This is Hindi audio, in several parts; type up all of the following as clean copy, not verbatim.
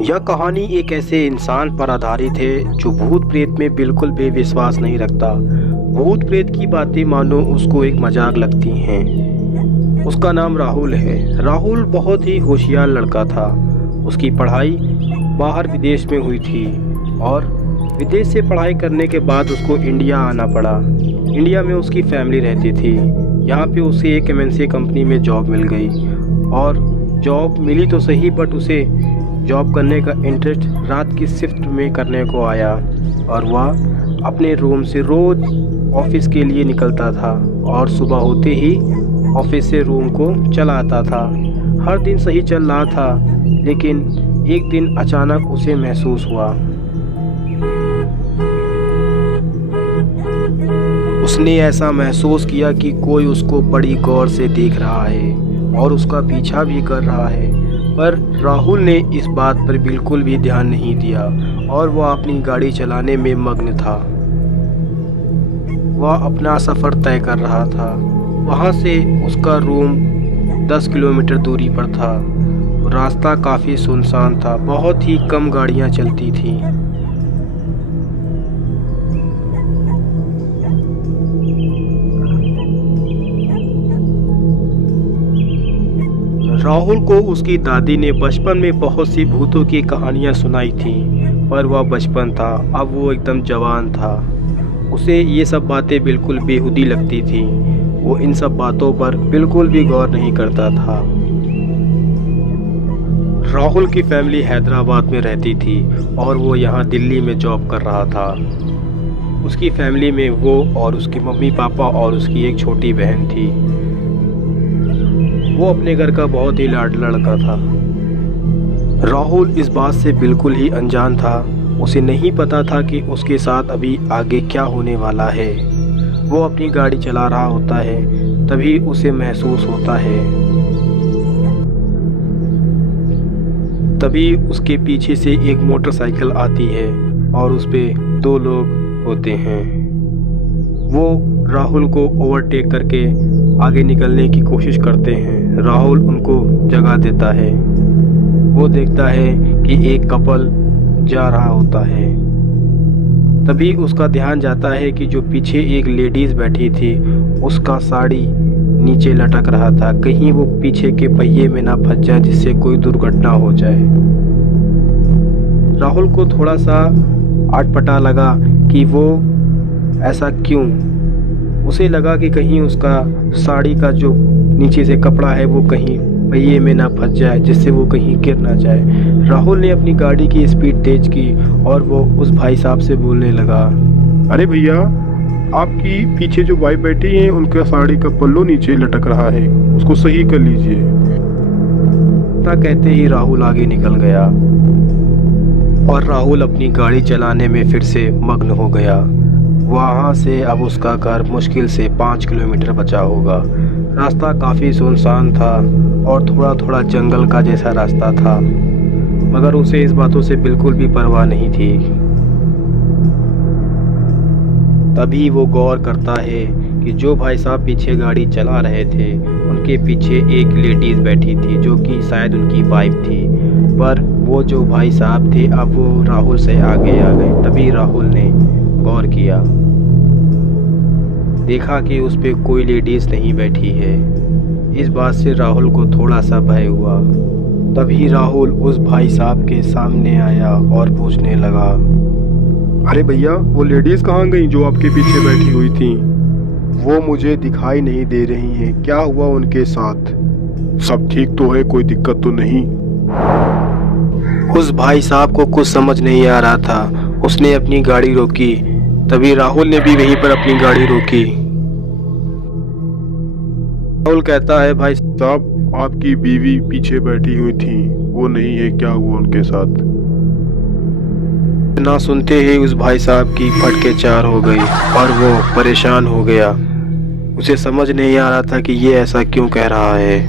यह कहानी एक ऐसे इंसान पर आधारित है जो भूत प्रेत में बिल्कुल भी विश्वास नहीं रखता। भूत प्रेत की बातें मानो उसको एक मजाक लगती हैं। उसका नाम राहुल है। राहुल बहुत ही होशियार लड़का था। उसकी पढ़ाई बाहर विदेश में हुई थी और विदेश से पढ़ाई करने के बाद उसको इंडिया आना पड़ा। इंडिया में उसकी फैमिली रहती थी। यहाँ पे उसे एक एमएनसी कंपनी में जॉब मिल गई और जॉब मिली तो सही, बट उसे जॉब करने का इंटरेस्ट रात की शिफ्ट में करने को आया और वह अपने रूम से रोज़ ऑफिस के लिए निकलता था और सुबह होते ही ऑफिस से रूम को चला आता था। हर दिन सही चल रहा था, लेकिन एक दिन अचानक उसे महसूस हुआ। उसने ऐसा महसूस किया कि कोई उसको बड़ी गौर से देख रहा है और उसका पीछा भी कर रहा है, पर राहुल ने इस बात पर बिल्कुल भी ध्यान नहीं दिया और वह अपनी गाड़ी चलाने में मग्न था। वह अपना सफ़र तय कर रहा था। वहाँ से उसका रूम 10 किलोमीटर दूरी पर था। रास्ता काफ़ी सुनसान था, बहुत ही कम गाड़ियाँ चलती थीं। राहुल को उसकी दादी ने बचपन में बहुत सी भूतों की कहानियां सुनाई थीं, पर वह बचपन था, अब वो एकदम जवान था। उसे ये सब बातें बिल्कुल बेहुदी लगती थीं। वो इन सब बातों पर बिल्कुल भी गौर नहीं करता था। राहुल की फैमिली हैदराबाद में रहती थी और वो यहाँ दिल्ली में जॉब कर रहा था। उसकी फैमिली में वो और उसकी मम्मी पापा और उसकी एक छोटी बहन थी। वो अपने घर का बहुत ही लाडला लड़का था। राहुल इस बात से बिल्कुल ही अनजान था। उसे नहीं पता था कि उसके साथ अभी आगे क्या होने वाला है। वो अपनी गाड़ी चला रहा होता है, तभी उसे महसूस होता है। तभी उसके पीछे से एक मोटरसाइकिल आती है और उस पे 2 लोग होते हैं। वो राहुल को ओवरटेक करके आगे निकलने की कोशिश करते हैं। राहुल उनको जगा देता है। वो देखता है कि एक कपल जा रहा होता है। तभी उसका ध्यान जाता है कि जो पीछे एक लेडीज़ बैठी थी, उसका साड़ी नीचे लटक रहा था। कहीं वो पीछे के पहिए में ना फंस जाए जिससे कोई दुर्घटना हो जाए। राहुल को थोड़ा सा अटपटा लगा कि वो ऐसा क्यों। उसे लगा कि कहीं उसका साड़ी का जो नीचे से कपड़ा है वो कहीं पहिए में ना फंस जाए जिससे वो कहीं गिर ना जाए। राहुल ने अपनी गाड़ी की स्पीड तेज की और वो उस भाई साहब से बोलने लगा, अरे भैया, आपकी पीछे जो वाइफ बैठी है उनका साड़ी का पल्लू नीचे लटक रहा है, उसको सही कर लीजिए। इतना कहते ही राहुल आगे निकल गया और राहुल अपनी गाड़ी चलाने में फिर से मग्न हो गया। वहाँ से अब उसका घर मुश्किल से 5 किलोमीटर बचा होगा। रास्ता काफ़ी सुनसान था और थोड़ा थोड़ा जंगल का जैसा रास्ता था, मगर उसे इस बातों से बिल्कुल भी परवाह नहीं थी। तभी वो गौर करता है कि जो भाई साहब पीछे गाड़ी चला रहे थे उनके पीछे एक लेडीज़ बैठी थी जो कि शायद उनकी वाइफ थी, पर वो जो भाई साहब थे अब वो राहुल से आगे आ गए। तभी राहुल ने गौर किया, देखा कि उस पे कोई लेडीज़ नहीं बैठी है। इस बात से राहुल को थोड़ा सा भय हुआ। तभी राहुल उस भाई साहब के सामने आया और पूछने लगा, अरे भैया, वो लेडीज कहाँ गई जो आपके पीछे बैठी हुई थी? वो मुझे दिखाई नहीं दे रही हैं। क्या हुआ उनके साथ? सब ठीक तो है, कोई दिक्कत तो नहीं? उस भाई साहब को कुछ समझ नहीं आ रहा था। उसने अपनी गाड़ी रोकी। तभी राहुल ने भी वहीं पर अपनी गाड़ी रोकी। राहुल कहता है, भाई साहब, आपकी बीवी पीछे बैठी हुई थी, वो नहीं है, क्या हुआ उनके साथ? ना सुनते ही उस भाई साहब की फटके 4 हो गई और वो परेशान हो गया। उसे समझ नहीं आ रहा था कि ये ऐसा क्यों कह रहा है।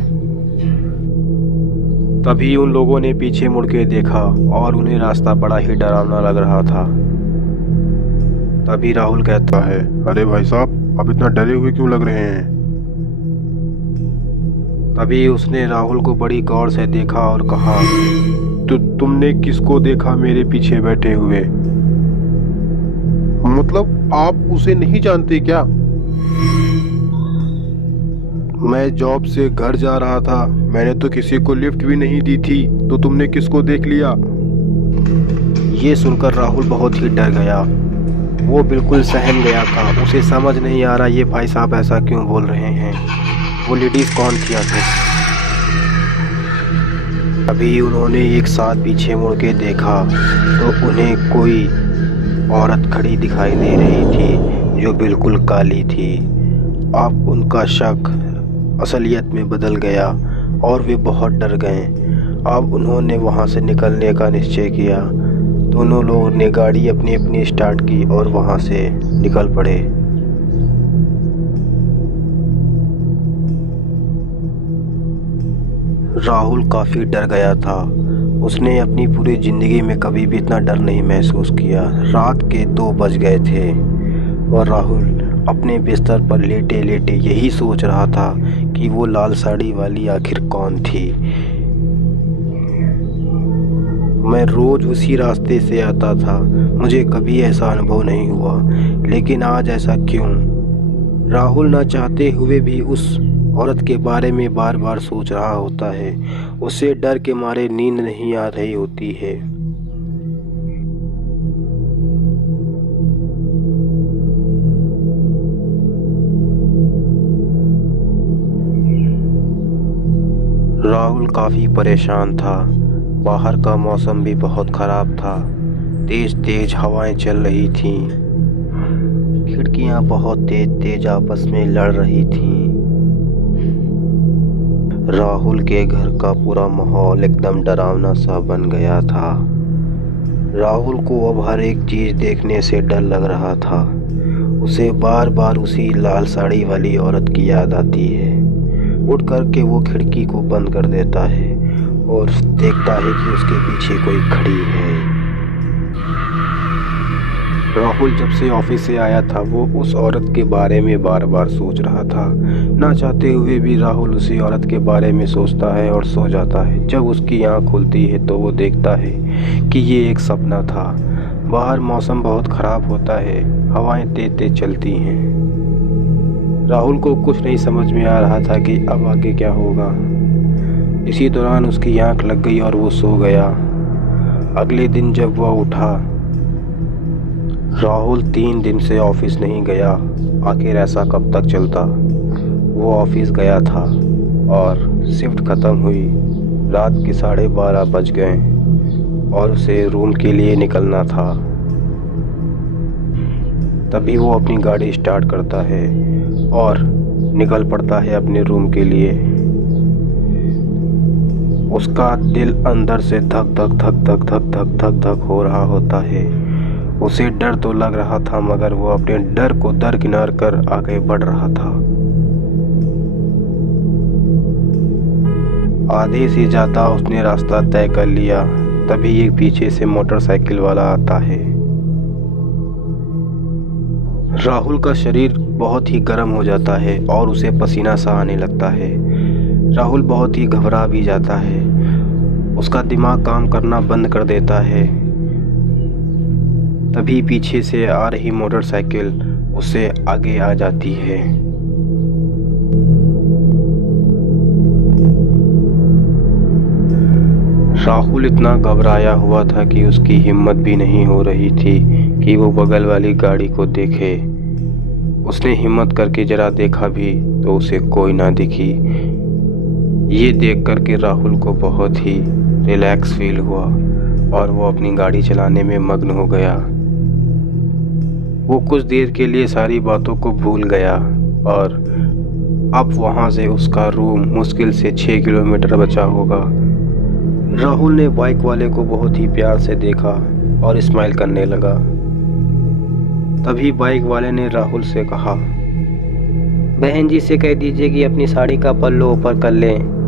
तभी उन लोगों ने पीछे मुड़ के देखा और उन्हें रास्ता बड़ा ही डरावना लग रहा था। तभी राहुल कहता है, अरे भाई साहब, आप इतना डरे हुए क्यों लग रहे हैं? तभी उसने राहुल को बड़ी गौर से देखा और कहा, तो तुमने किसको देखा मेरे पीछे बैठे हुए? मतलब आप उसे नहीं जानते क्या? मैं जॉब से घर जा रहा था, मैंने तो किसी को लिफ्ट भी नहीं दी थी, तो तुमने किसको देख लिया? ये सुनकर राहुल बहुत ही डर गया। वो बिल्कुल सहम गया था। उसे समझ नहीं आ रहा ये भाई साहब ऐसा क्यों बोल रहे हैं। वो लेडीज कौन थी आखिर? अभी उन्होंने एक साथ पीछे मुड़ के देखा तो उन्हें कोई औरत खड़ी दिखाई दे रही थी जो बिल्कुल काली थी। अब उनका शक असलियत में बदल गया और वे बहुत डर गए। अब उन्होंने वहां से निकलने का निश्चय किया। दोनों लोगों ने गाड़ी अपनी अपनी स्टार्ट की और वहां से निकल पड़े। राहुल काफ़ी डर गया था। उसने अपनी पूरी ज़िंदगी में कभी भी इतना डर नहीं महसूस किया। रात के 2 बज गए थे और राहुल अपने बिस्तर पर लेटे लेटे यही सोच रहा था कि वो लाल साड़ी वाली आखिर कौन थी। मैं रोज़ उसी रास्ते से आता था, मुझे कभी ऐसा अनुभव नहीं हुआ, लेकिन आज ऐसा क्यों? राहुल ना चाहते हुए भी उस औरत के बारे में बार बार सोच रहा होता है। उसे डर के मारे नींद नहीं आ रही होती है। राहुल काफ़ी परेशान था। बाहर का मौसम भी बहुत ख़राब था। तेज़ तेज़ हवाएं चल रही थीं। खिड़कियां बहुत तेज तेज आपस में लड़ रही थीं। राहुल के घर का पूरा माहौल एकदम डरावना सा बन गया था। राहुल को अब हर एक चीज़ देखने से डर लग रहा था। उसे बार बार उसी लाल साड़ी वाली औरत की याद आती है। उठ करके वो खिड़की को बंद कर देता है और देखता है कि उसके पीछे कोई खड़ी है। राहुल जब से ऑफिस से आया था वो उस औरत के बारे में बार बार सोच रहा था। ना चाहते हुए भी राहुल उसी औरत के बारे में सोचता है और सो जाता है। जब उसकी आँख खुलती है तो वो देखता है कि ये एक सपना था। बाहर मौसम बहुत ख़राब होता है, हवाएं तेज तेज चलती हैं। राहुल को कुछ नहीं समझ में आ रहा था कि अब आगे क्या होगा। इसी दौरान उसकी आँख लग गई और वो सो गया। अगले दिन जब वह उठा, राहुल 3 दिन से ऑफिस नहीं गया। आखिर ऐसा कब तक चलता? वो ऑफिस गया था और शिफ्ट ख़त्म हुई। रात के 12:30 बज गए और उसे रूम के लिए निकलना था। तभी वो अपनी गाड़ी स्टार्ट करता है और निकल पड़ता है अपने रूम के लिए। उसका दिल अंदर से धक धक धक धक धक धक धक धक हो रहा होता है। उसे डर तो लग रहा था मगर वो अपने डर को दरकिनार कर आगे बढ़ रहा था। आधे से ज़्यादा उसने रास्ता तय कर लिया। तभी एक पीछे से मोटरसाइकिल वाला आता है। राहुल का शरीर बहुत ही गर्म हो जाता है और उसे पसीना सा आने लगता है। राहुल बहुत ही घबरा भी जाता है। उसका दिमाग काम करना बंद कर देता है। तभी पीछे से आ रही मोटरसाइकिल उससे आगे आ जाती है। राहुल इतना घबराया हुआ था कि उसकी हिम्मत भी नहीं हो रही थी कि वो बगल वाली गाड़ी को देखे। उसने हिम्मत करके जरा देखा भी तो उसे कोई ना दिखी। ये देख कर के राहुल को बहुत ही रिलैक्स फील हुआ और वो अपनी गाड़ी चलाने में मग्न हो गया। वो कुछ देर के लिए सारी बातों को भूल गया और अब वहाँ से उसका रूम मुश्किल से 6 किलोमीटर बचा होगा। राहुल ने बाइक वाले को बहुत ही प्यार से देखा और स्माइल करने लगा। तभी बाइक वाले ने राहुल से कहा, बहन जी से कह दीजिए कि अपनी साड़ी का पल्लू ऊपर कर लें।